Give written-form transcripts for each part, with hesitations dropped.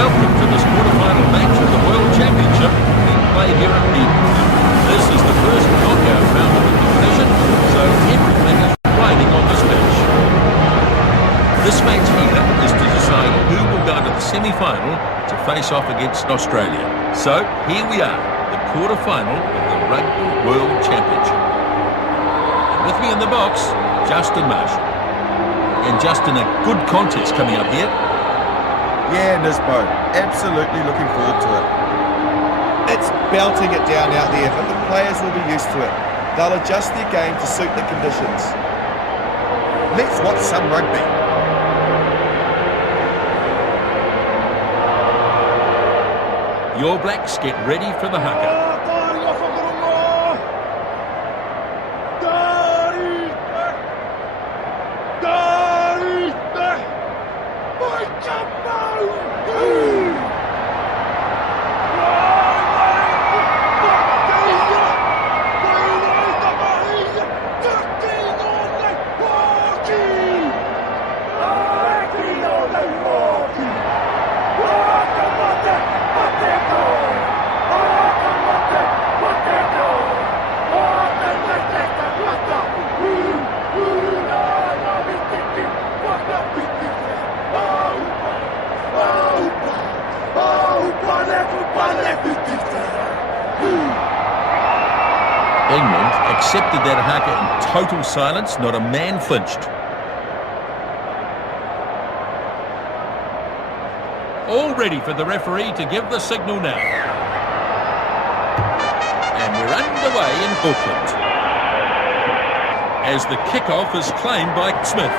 Welcome to this quarter-final match of the World Championship being played here at Eden. This is the first knockout round of the competition, so everything is riding on this match. This match here is to decide who will go to the semi-final to face off against Australia. So here we are, the quarter-final of the Rugby World Championship. And with me in the box, Justin Marshall. And Justin, a good contest coming up here. Yeah, Nisbo, absolutely looking forward to it. It's belting it down out there, but the players will be used to it. They'll adjust their game to suit the conditions. Let's watch some rugby. The All Blacks get ready for the haka. England accepted that haka in total silence, not a man flinched. All ready for the referee to give the signal now. And we're underway in Auckland as the kickoff is claimed by Smith.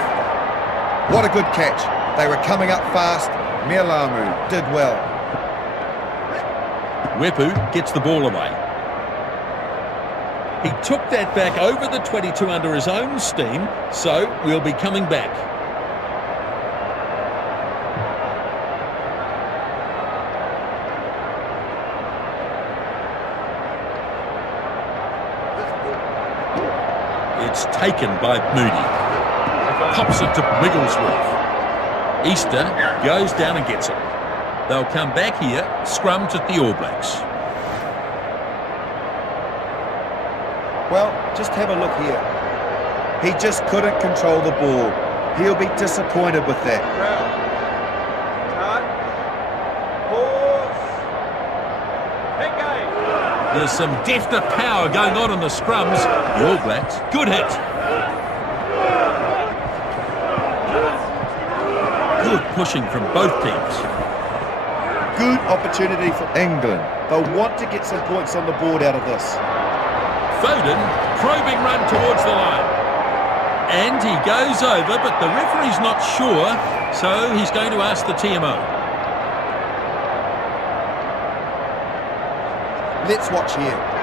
What a good catch. They were coming up fast. Mialamu did well. Wepu gets the ball away. He took that back over the 22 under his own steam, so we'll be coming back. It's taken by Moody. Pops it to Wigglesworth. Easter goes down and gets it. They'll come back here, scrums at the All Blacks. Well, just have a look here. He just couldn't control the ball. He'll be disappointed with that. There's some definite power going on in the scrums. The All Blacks, good hit. Good pushing from both teams. Good opportunity for England. They'll want to get some points on the board out of this. Foden, probing run towards the line. And he goes over, but the referee's not sure, so he's going to ask the TMO. Let's watch here.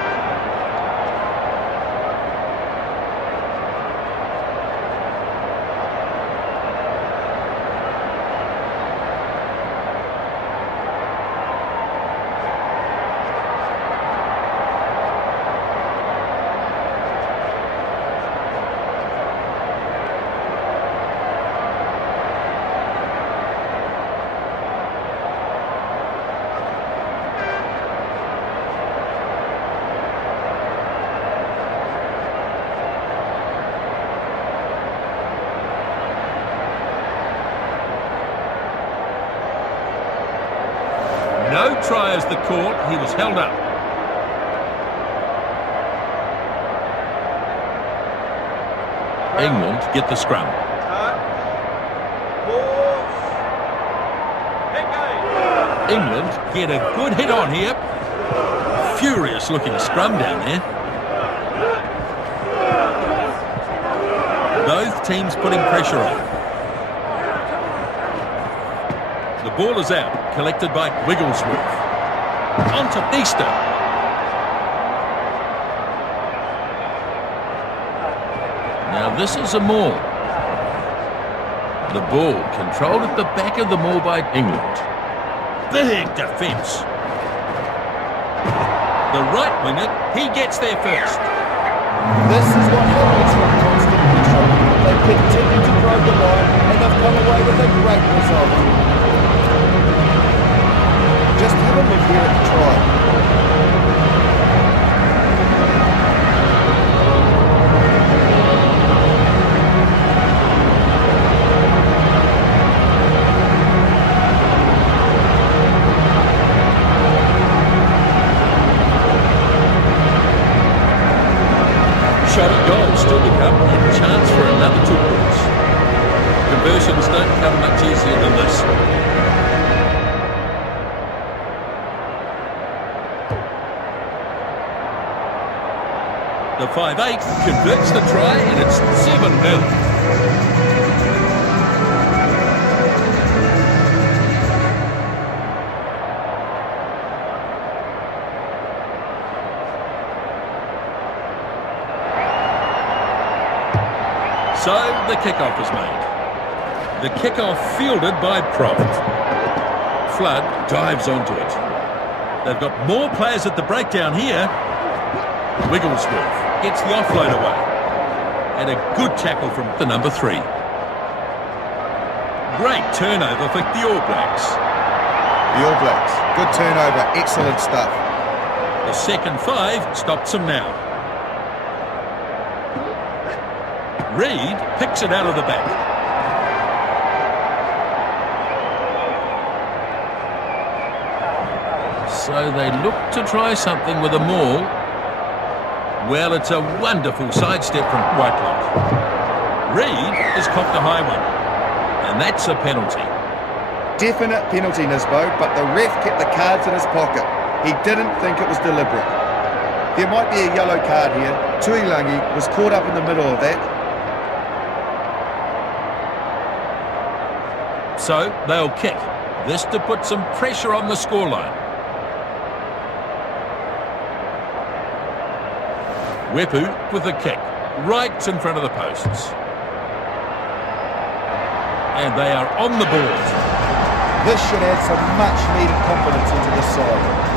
No try as the call, he was held up. England get the scrum. England get a good hit on here. Furious looking scrum down there. Both teams putting pressure on. The ball is out, collected by Wigglesworth. On to Easter. Now this is a maul. The ball controlled at the back of the maul by England. Big defence. The right winger, he gets there first. This is what happens from constant control. They continue to probe the line and they've come away with a great result. here at the try. Shot at goal still to come and chance for another 2 points. Conversions don't come much easier than this. The 5'8" converts the try and it's 7-0. So the kickoff is made. The kickoff fielded by Proft. Flood dives onto it. They've got more players at the breakdown here. Wigglesworth gets the offload away. And a good tackle from the number 3. Great turnover for the All Blacks. The All Blacks, good turnover, excellent stuff. The second 5 stops them now. Reed picks it out of the back. So they look to try something with a maul. Well, it's a wonderful sidestep from Whitelock. Reed has copped a high one. And that's a penalty. Definite penalty, Nisbo, but the ref kept the cards in his pocket. He didn't think it was deliberate. There might be a yellow card here. Tuilangi was caught up in the middle of that. So they'll kick. This to put some pressure on the scoreline. Wepu with the kick, right in front of the posts. And they are on the board. This should add some much-needed confidence into this side.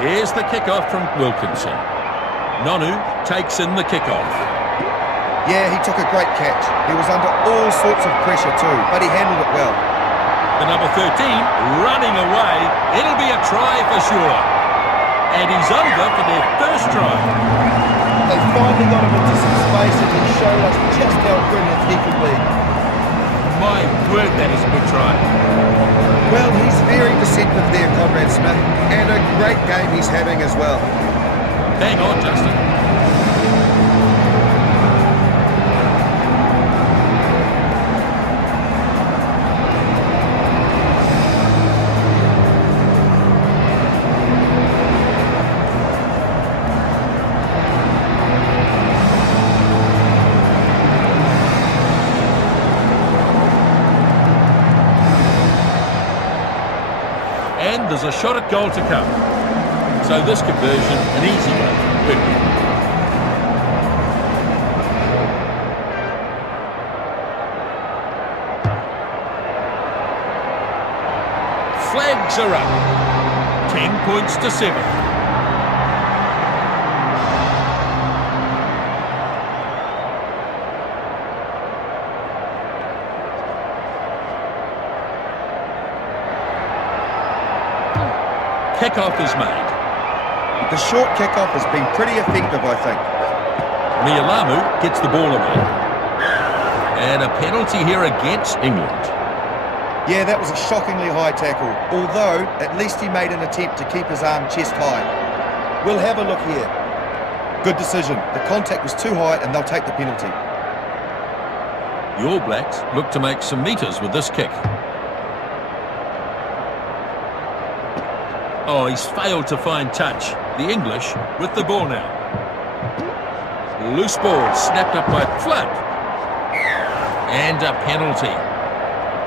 Here's the kickoff from Wilkinson. Nonu takes in the kickoff. Yeah, he took a great catch. He was under all sorts of pressure too, but he handled it well. The number 13 running away. It'll be a try for sure. And he's over for their first try. They finally got him into some space and he showed us just how brilliant he can be. My word, that is a good try. Well, he's very deceptive there, Conrad Smith, and a great game he's having as well. Hang on, Justin. And there's a shot at goal to come. So this conversion, an easy one. Rugby. Flags are up. 10 points to 7. Kickoff is made. The short kickoff has been pretty effective, I think. Mialamu gets the ball away. And a penalty here against England. Yeah, that was a shockingly high tackle, although at least he made an attempt to keep his arm chest high. We'll have a look here. Good decision. The contact was too high and they'll take the penalty. The All Blacks look to make some metres with this kick. Oh, he's failed to find touch. The English with the ball now. Loose ball snapped up by Flood. And a penalty.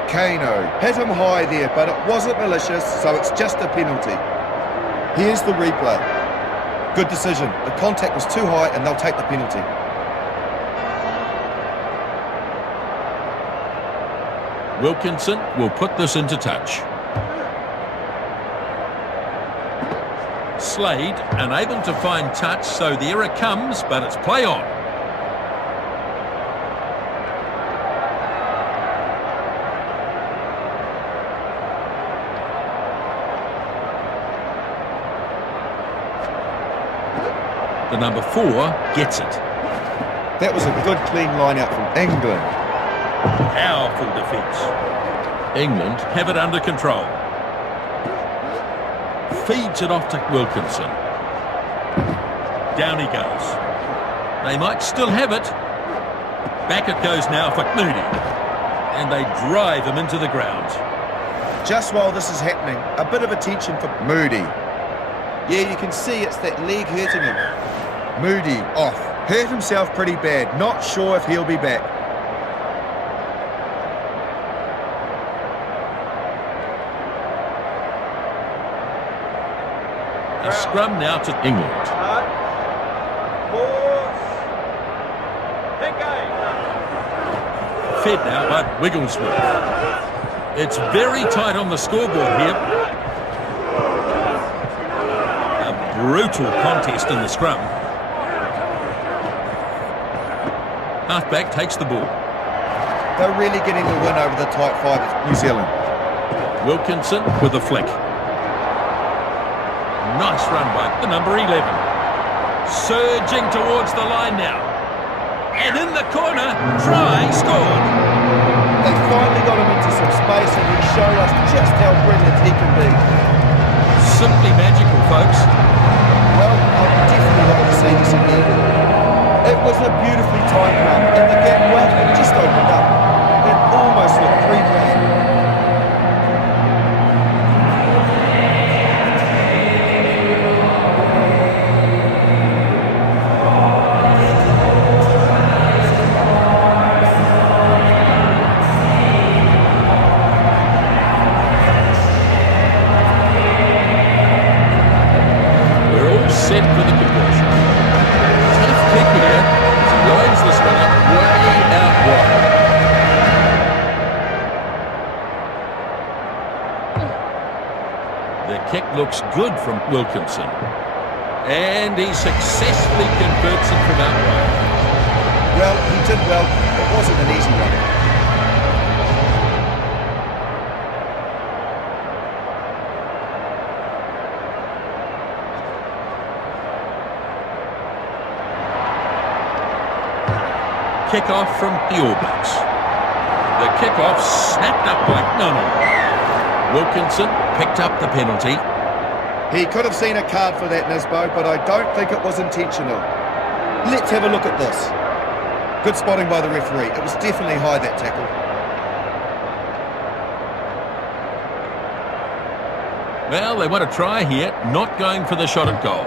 Kano hit him high there, but it wasn't malicious, so it's just a penalty. Here's the replay. Good decision. The contact was too high and they'll take the penalty. Wilkinson will put this into touch. Slade unable to find touch, so the error comes, but it's play on. The number 4 gets it. That was a good clean line out from England. Powerful defence. England have it under control. Feeds it off to Wilkinson. Down he goes. They might still have it. Back it goes now for Moody. And they drive him into the ground. Just while this is happening, a bit of attention for Moody. Yeah, you can see it's that leg hurting him. Moody off. Hurt himself pretty bad. Not sure if he'll be back. A scrum now to England. Fed now by Wigglesworth. It's very tight on the scoreboard here. A brutal contest in the scrum. Halfback takes the ball. They're really getting the win over the tight five of New Zealand. Wilkinson with a flick. Nice run by the number 11. Surging towards the line now. And in the corner, try scored. They finally got him into some space and he showed us just how brilliant he can be. Simply magical, folks. Well, I'd definitely like to see this again. It was a beautifully timed run and the gap well it just opened up. It almost looked pre-planned. Set for the conversion. Tough kick here. He lines this one up way out wide. The kick looks good from Wilkinson. And he successfully converts it from out wide. Well, he did well. It wasn't an easy one. Kick-off from the All Blacks. The kick-off snapped up by Wilkinson picked up the penalty. He could have seen a card for that, Nisbo, but I don't think it was intentional. Let's have a look at this. Good spotting by the referee. It was definitely high, that tackle. Well, they want to try here, not going for the shot at goal.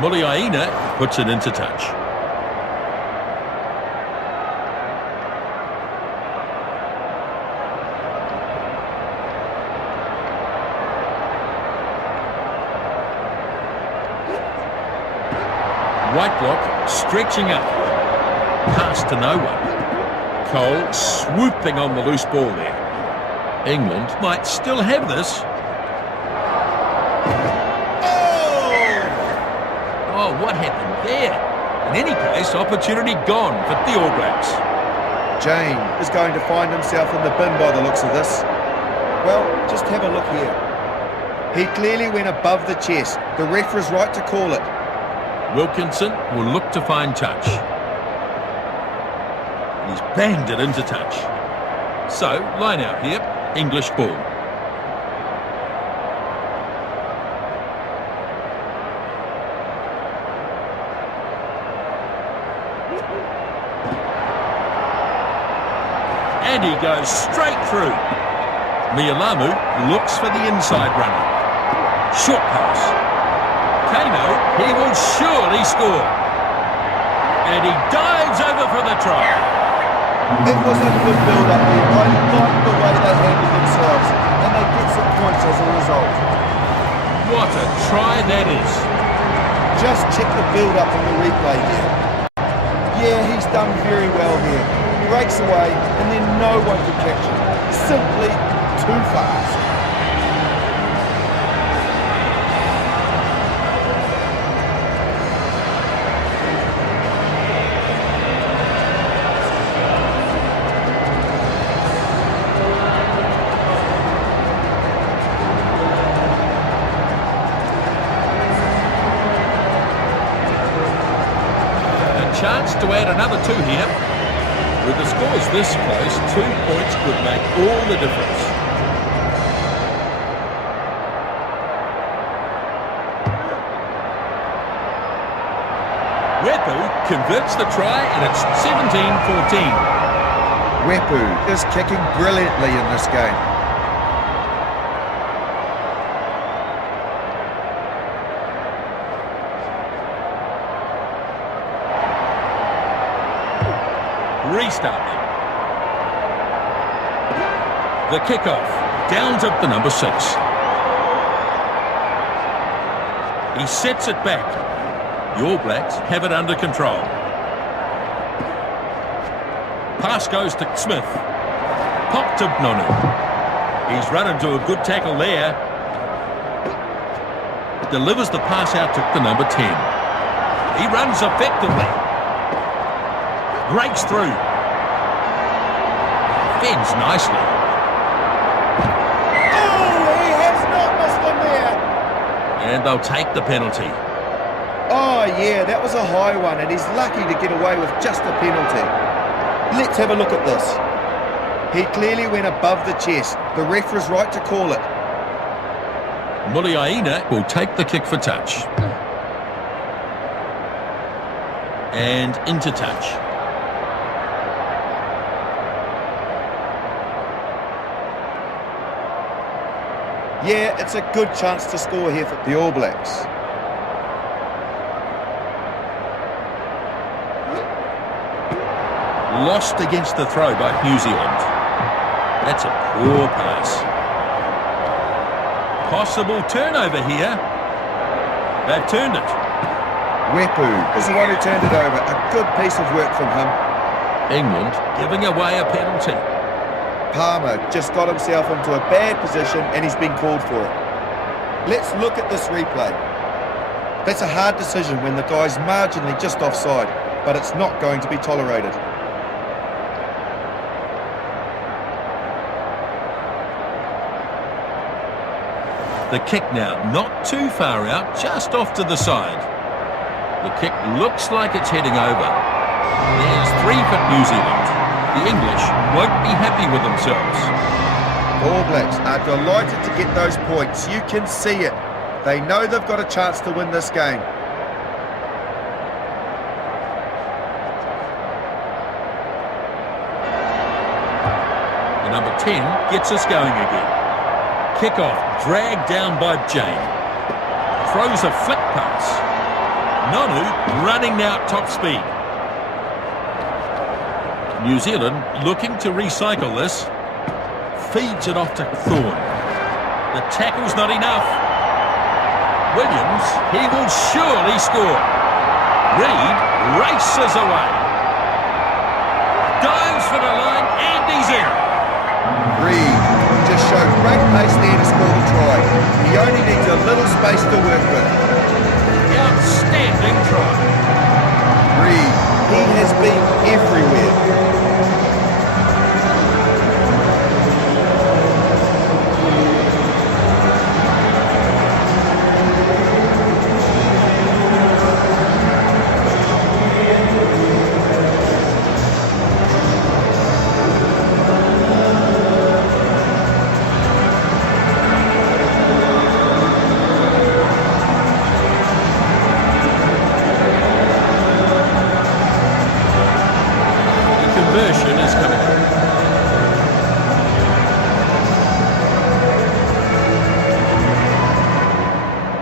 Muliaina puts it into touch. Whitelock stretching up. Pass to no one. Cole swooping on the loose ball there. England might still have this. Oh, what happened there? In any case, opportunity gone for the All Blacks. Jane is going to find himself in the bin by the looks of this. Well, just have a look here. He clearly went above the chest. The ref was right to call it. Wilkinson will look to find touch. He's banged it into touch. So, line out here, English ball. And he goes straight through. Mialamu looks for the inside runner. Short pass. Kano, he will surely score. And he dives over for the try. It was a good build-up there. I like the way they handled themselves. And they get some points as a result. What a try that is. Just check the build-up on the replay here. Yeah, he's done very well here. Breaks away, and then no one can catch it. Simply too fast. to add another 2 here. With the scores this close, 2 points could make all the difference. Wepu converts the try, and it's 17-14. Wepu is kicking brilliantly in this game. Restart them. The kickoff. Down to the number 6. He sets it back. The All Blacks have it under control. Pass goes to Smith. Pop to Nonu. He's run into a good tackle there. Delivers the pass out to the number 10. He runs effectively. Breaks through. Fends nicely. Oh, he has not missed him there. And they'll take the penalty. Oh, yeah, that was a high one, and he's lucky to get away with just a penalty. Let's have a look at this. He clearly went above the chest. The ref was right to call it. Muliaina will take the kick for touch. And into touch. Yeah, it's a good chance to score here for the All Blacks. Lost against the throw by New Zealand. That's a poor pass. Possible turnover here. They've turned it. Wepu is the one who turned it over. A good piece of work from him. England giving away a penalty. Palmer just got himself into a bad position and he's been called for it. Let's look at this replay. That's a hard decision when the guy's marginally just offside, but it's not going to be tolerated. The kick now, not too far out, just off to the side. The kick looks like it's heading over. There's 3 for New Zealand. The English won't be happy with themselves. All Blacks are delighted to get those points. You can see it. They know they've got a chance to win this game. The number 10 gets us going again. Kick-off, dragged down by Jane. Throws a flick pass. Nonu running now at top speed. New Zealand looking to recycle this. Feeds it off to Thorne. The tackle's not enough. Williams, he will surely score. Reid races away. Dives for the line and he's in. Reid just showed great pace there to score the try. He only needs a little space to work with. Outstanding try. Reid, he has been everywhere. Conversion is coming up.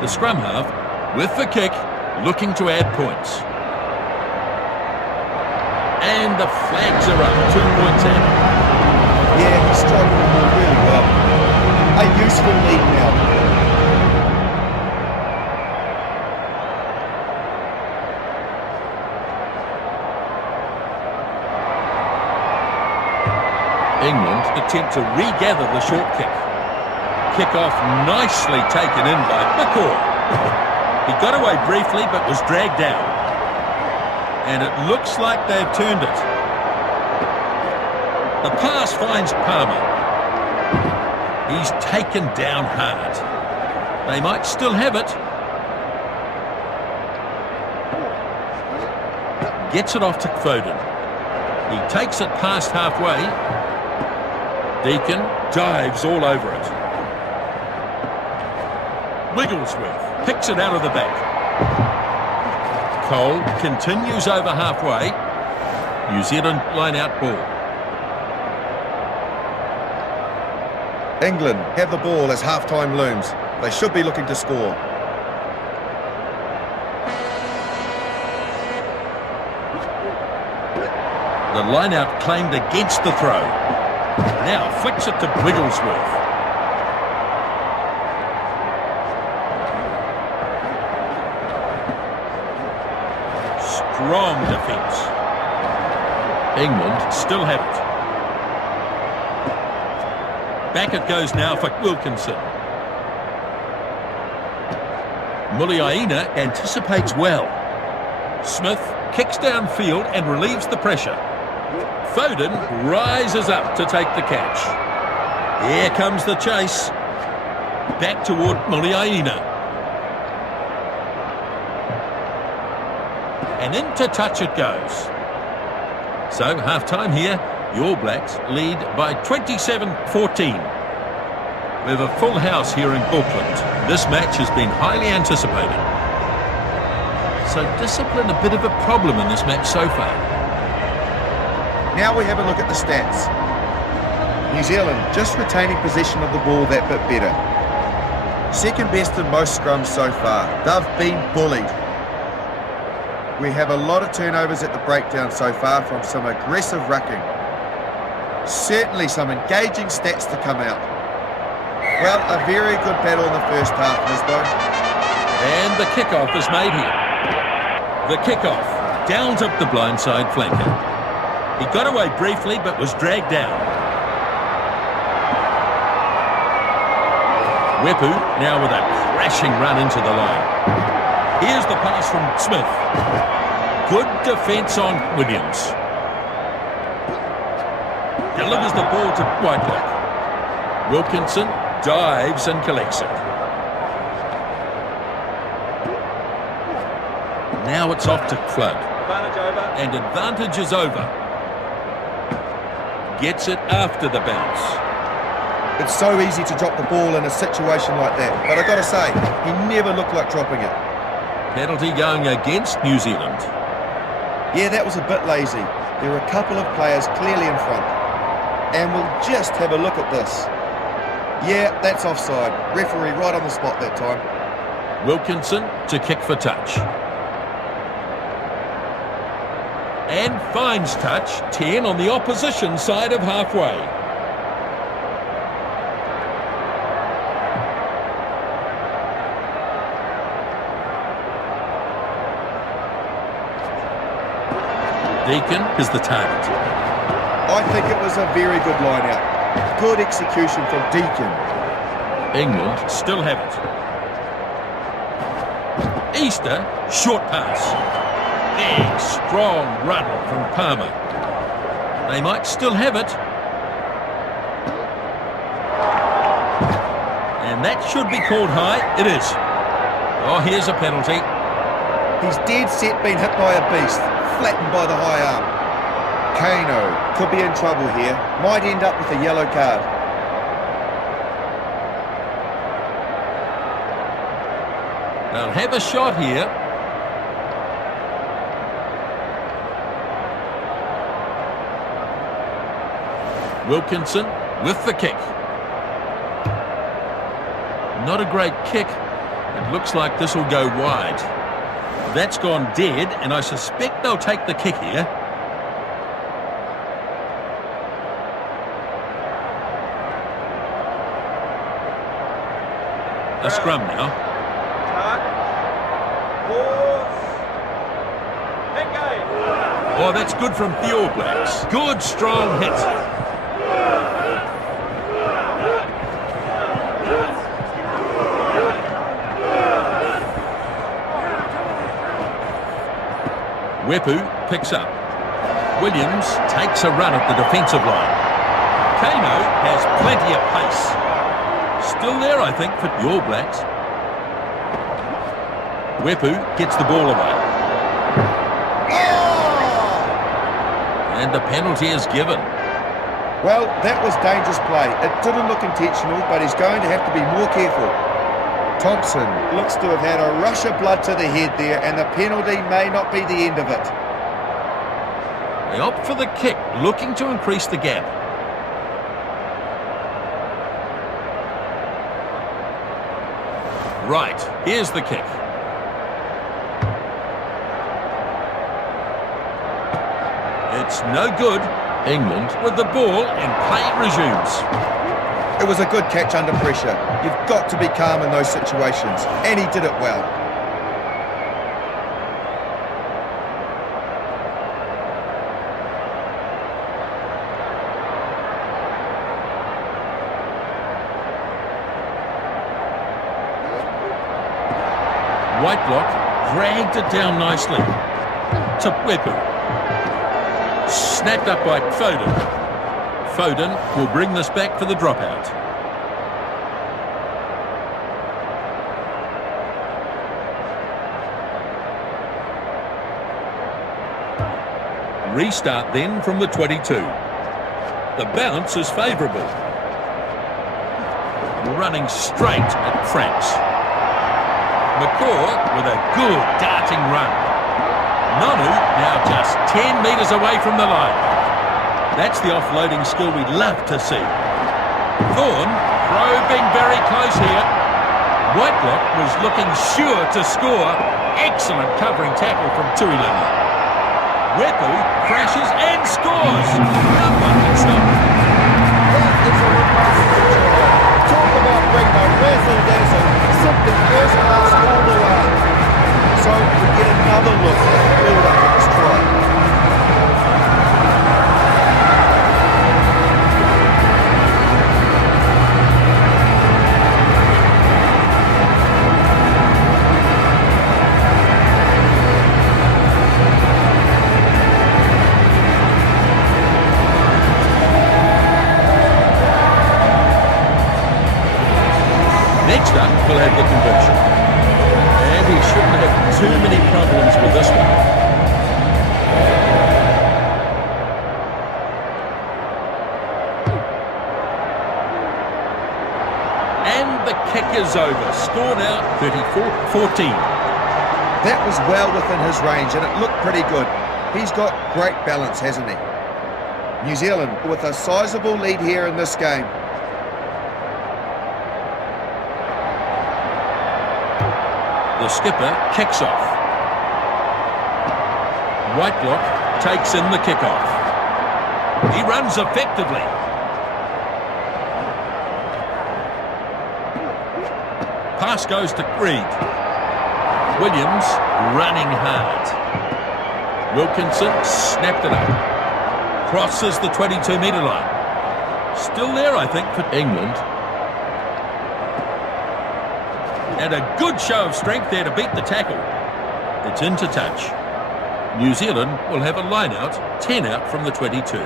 The scrum half with the kick, looking to add points. And the flags are up, 2 points in. Yeah, he's struggled the ball really well. A useful lead now. England attempt to regather the short kick. Kick-off nicely taken in by McCaw. He got away briefly but was dragged down. And it looks like they've turned it. The pass finds Palmer. He's taken down hard. They might still have it. Gets it off to Foden. He takes it past halfway. Deacon dives all over it. Wigglesworth picks it out of the back. Cole continues over halfway. New Zealand line-out ball. England have the ball as half-time looms. They should be looking to score. The line-out claimed against the throw. Now flicks it to Wigglesworth. Strong defence. England still have it. Back it goes now for Wilkinson. Muliaina anticipates well. Smith kicks downfield and relieves the pressure. Foden rises up to take the catch. Here comes the chase. Back toward Muliaina. And into touch it goes. So, half-time here. The All Blacks lead by 27-14. We have a full house here in Auckland. This match has been highly anticipated. So discipline a bit of a problem in this match so far. Now we have a look at the stats. New Zealand just retaining possession of the ball that bit better. Second best in most scrums so far. They've been bullied. We have a lot of turnovers at the breakdown so far from some aggressive rucking. Certainly some engaging stats to come out. Well, a very good battle in the first half, Lisbo. And the kickoff is made here. The kickoff downs up the blindside flanker. He got away briefly but was dragged down. Wepu now with a crashing run into the line. Here's the pass from Smith. Good defence on Williams. Delivers the ball to Whitelock. Wilkinson dives and collects it. Now it's off to Flood. And advantage is over. Gets it after the bounce. It's so easy to drop the ball in a situation like that, but I gotta say, he never looked like dropping it. Penalty going against New Zealand. Yeah, that was a bit lazy. There were a couple of players clearly in front. And we'll just have a look at this. Yeah, that's offside. Referee right on the spot that time. Wilkinson to kick for touch. And finds touch, 10 on the opposition side of halfway. Deacon is the target. I think it was a very good line-out. Good execution from Deacon. England still have it. Easter, short pass. Big, strong run from Palmer. They might still have it. And that should be called high. It is. Oh, here's a penalty. He's dead set being hit by a beast, flattened by the high arm. Kano could be in trouble here. Might end up with a yellow card. They'll have a shot here. Wilkinson with the kick. Not a great kick. It looks like this will go wide. That's gone dead, and I suspect they'll take the kick here. A scrum now. Oh, that's good from the All Blacks. Good, strong hit. Wepu picks up. Williams takes a run at the defensive line. Kano has plenty of pace. Still there, I think, for the All Blacks. Wepu gets the ball away. Oh! And the penalty is given. Well, that was dangerous play. It didn't look intentional, but he's going to have to be more careful. Thompson looks to have had a rush of blood to the head there, and the penalty may not be the end of it. They opt for the kick, looking to increase the gap. Right, here's the kick. It's no good. England with the ball and play resumes. It was a good catch under pressure. You've got to be calm in those situations, and he did it well. Whitelock dragged it down nicely to Wepu. Snapped up by Foden. Foden will bring this back for the dropout. Restart then from the 22. The bounce is favourable. Running straight at Franks. McCaw with a good darting run. Nonu now just 10 metres away from the line. That's the offloading skill we'd love to see. Thorne probing very close here. Whitelock was looking sure to score. Excellent covering tackle from Tuilagi. Wepu crashes and scores. No one can stop it. That is a remarkable try. Talk about bringing a razzle-dazzle. Something first class all the way. So we get another look at the build-up of this try. Next up, we'll have the conversion. And he shouldn't have too many problems with this one. And the kick is over. Score now 34-14. That was well within his range, and it looked pretty good. He's got great balance, hasn't he? New Zealand with a sizable lead here in this game. The skipper kicks off. Whitelock takes in the kickoff. He runs effectively. Pass goes to Reed. Williams running hard. Wilkinson snapped it up. Crosses the 22-metre line. Still there, I think, for England. And a good show of strength there to beat the tackle. It's into touch. New Zealand will have a line out, 10 out from the 22.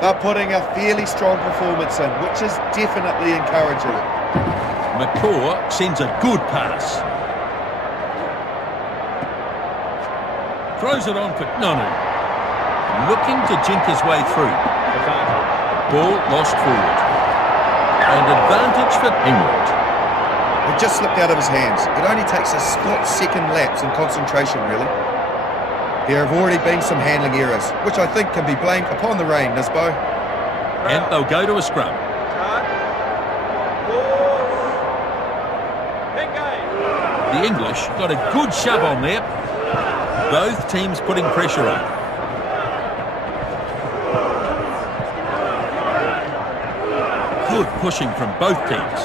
They're putting a fairly strong performance in, which is definitely encouraging. McCaw sends a good pass. Throws it on for Nonu. Looking to jink his way through. Ball lost forward. And advantage for England. It just slipped out of his hands. It only takes a split-second lapse in concentration, really. There have already been some handling errors, which I think can be blamed upon the rain, Nisbo. And they'll go to a scrum. The English got a good shove on there. Both teams putting pressure on. Good pushing from both teams.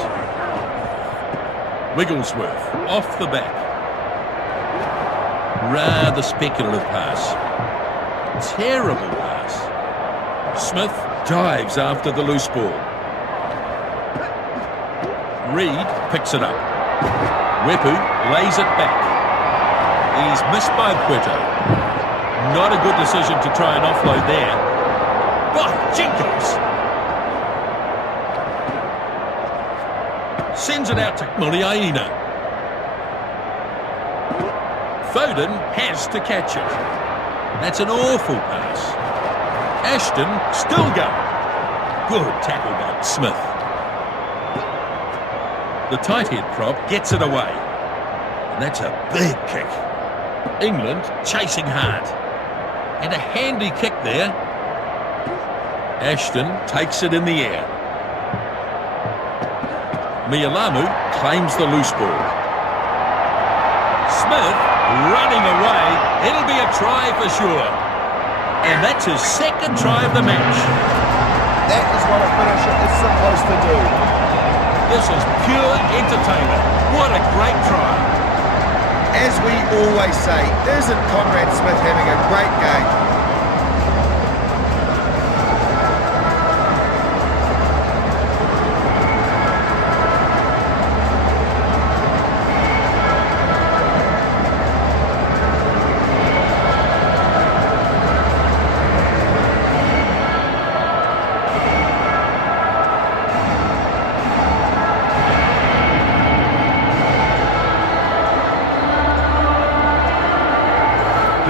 Wigglesworth off the back. Rather speculative pass. Terrible pass. Smith dives after the loose ball. Reed picks it up. Wepu lays it back. He's missed by Puerto. Not a good decision to try and offload there. By Jenkins! Sends it out to Muliaina. Foden has to catch it. That's an awful pass. Ashton still going. Good tackle by Smith. The tight head prop gets it away. And that's a big kick. England chasing hard. And a handy kick there. Ashton takes it in the air. Mialamu claims the loose ball. Smith running away. It'll be a try for sure. And that's his second try of the match. That is what a finisher is supposed to do. This is pure entertainment. What a great try. As we always say, isn't Conrad Smith having a great game?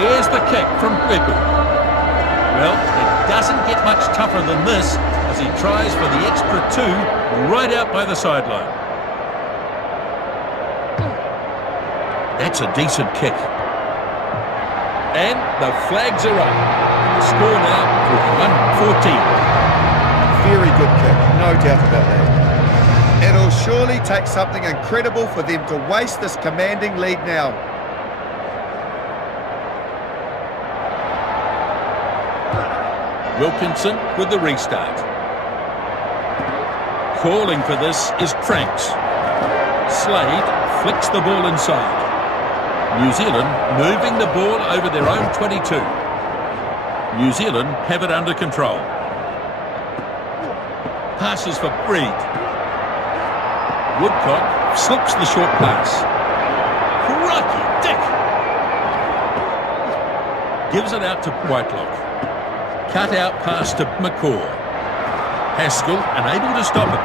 Here's the kick from Rugby. Well, it doesn't get much tougher than this as he tries for the extra two right out by the sideline. That's a decent kick. And the flags are up. The score now 41-14. Very good kick, no doubt about that. It'll surely take something incredible for them to waste this commanding lead now. Wilkinson with the restart. Calling for this is Franks. Slade flicks the ball inside. New Zealand moving the ball over their own 22. New Zealand have it under control. Passes for Breed. Woodcock slips the short pass. Crikey, Dick! Gives it out to Whitelock. Cut out pass to McCaw. Haskell unable to stop him.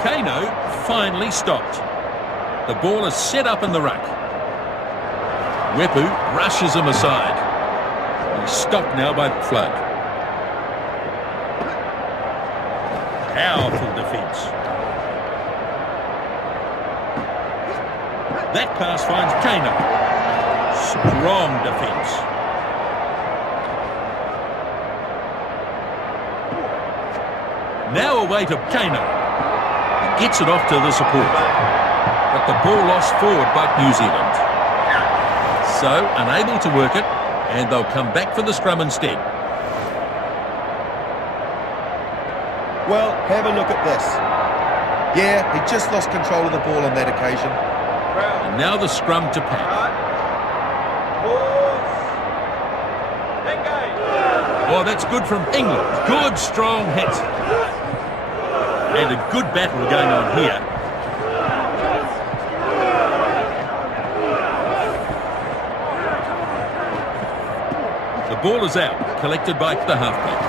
Kano finally stopped. The ball is set up in the ruck. Wepu rushes him aside. He's stopped now by Flood. Powerful defence. That pass finds Kano. Strong defence. Now away to Kano. He gets it off to the support. But the ball lost forward by New Zealand. So, unable to work it, and they'll come back for the scrum instead. Well, have a look at this. Yeah, he just lost control of the ball on that occasion. And now the scrum to pack. Oh, that's good from England. Good, strong hit. And a good battle going on here. The ball is out, collected by the halfback.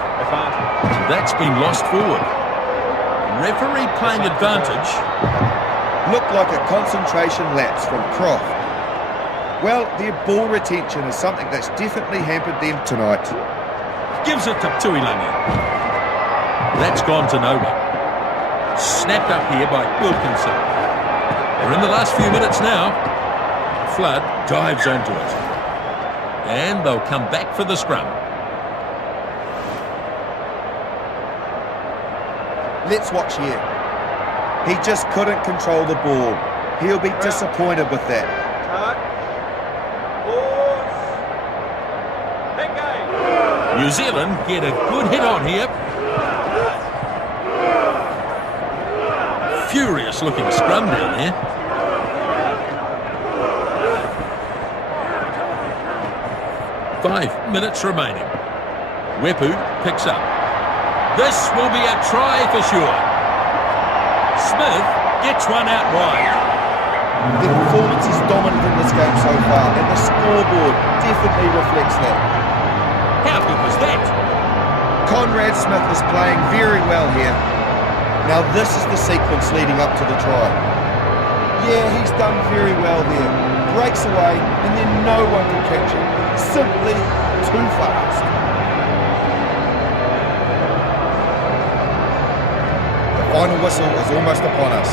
That's been lost forward. Referee playing advantage. Looked like a concentration lapse from Croft. Well, their ball retention is something that's definitely hampered them tonight. Gives it to Tuilagi. That's gone to no one. Snapped up here by Wilkinson. We're in the last few minutes now. Flood dives onto it. And they'll come back for the scrum. Let's watch here. He just couldn't control the ball. He'll be disappointed with that. New Zealand get a good hit on here. Furious looking scrum down there. Five minutes remaining. Wepu picks up. This will be a try for sure. Smith gets one out wide. The performance is dominant in this game so far, and the scoreboard definitely reflects that. How good was that? Conrad Smith is playing very well here. Now this is the sequence leading up to the try. Yeah, he's done very well there. Breaks away and then no one can catch him. Simply too fast. The final whistle is almost upon us.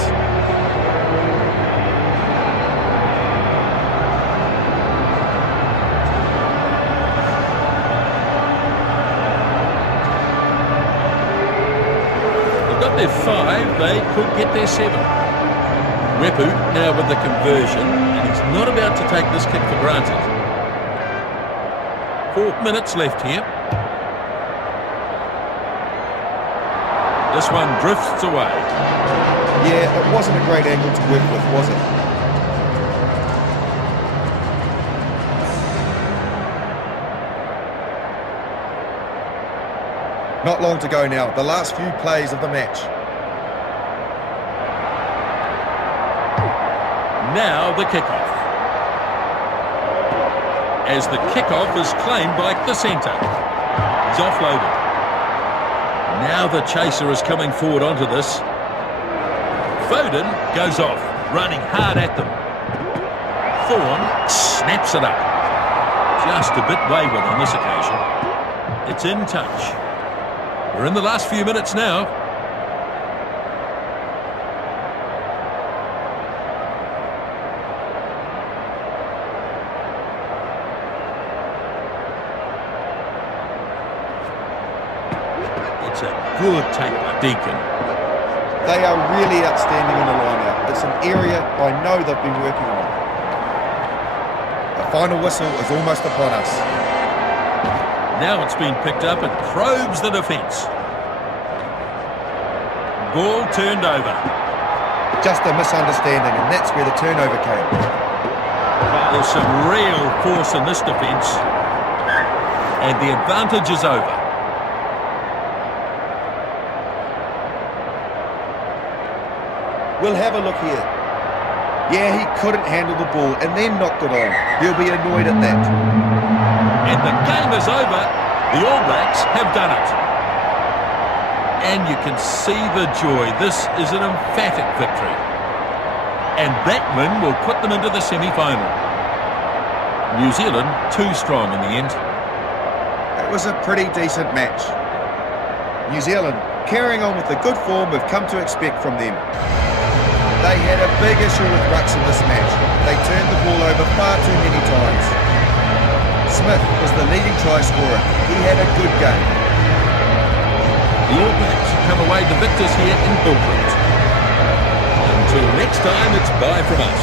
They've got their 5, they could get their 7. Wepu now with the conversion, and he's not about to take this kick for granted. 4 minutes left here. This one drifts away. Yeah, it wasn't a great angle to work with, was it? Not long to go now, the last few plays of the match. Now the kickoff. As the kickoff is claimed by the centre. He's offloaded. Now the chaser is coming forward onto this. Foden goes off, running hard at them. Thorne snaps it up. Just a bit wayward on this occasion. It's in touch. We're in the last few minutes now. It's a good take by Deacon. They are really outstanding in the line-out. It's an area I know they've been working on. The final whistle is almost upon us. Now it's been picked up and probes the defence. Ball turned over. Just a misunderstanding, and that's where the turnover came. There's some real force in this defence. And the advantage is over. We'll have a look here. Yeah, he couldn't handle the ball and then knocked it on. He'll be annoyed at that. And the game is over. The All Blacks have done it. And you can see the joy. This is an emphatic victory. And that win will put them into the semi-final. New Zealand too strong in the end. It was a pretty decent match. New Zealand carrying on with the good form we've come to expect from them. They had a big issue with rucks in this match. They turned the ball over far too many times. Smith was the leading try scorer. He had a good game. The All Blacks come away the victors here in Auckland. Until next time, it's bye from us.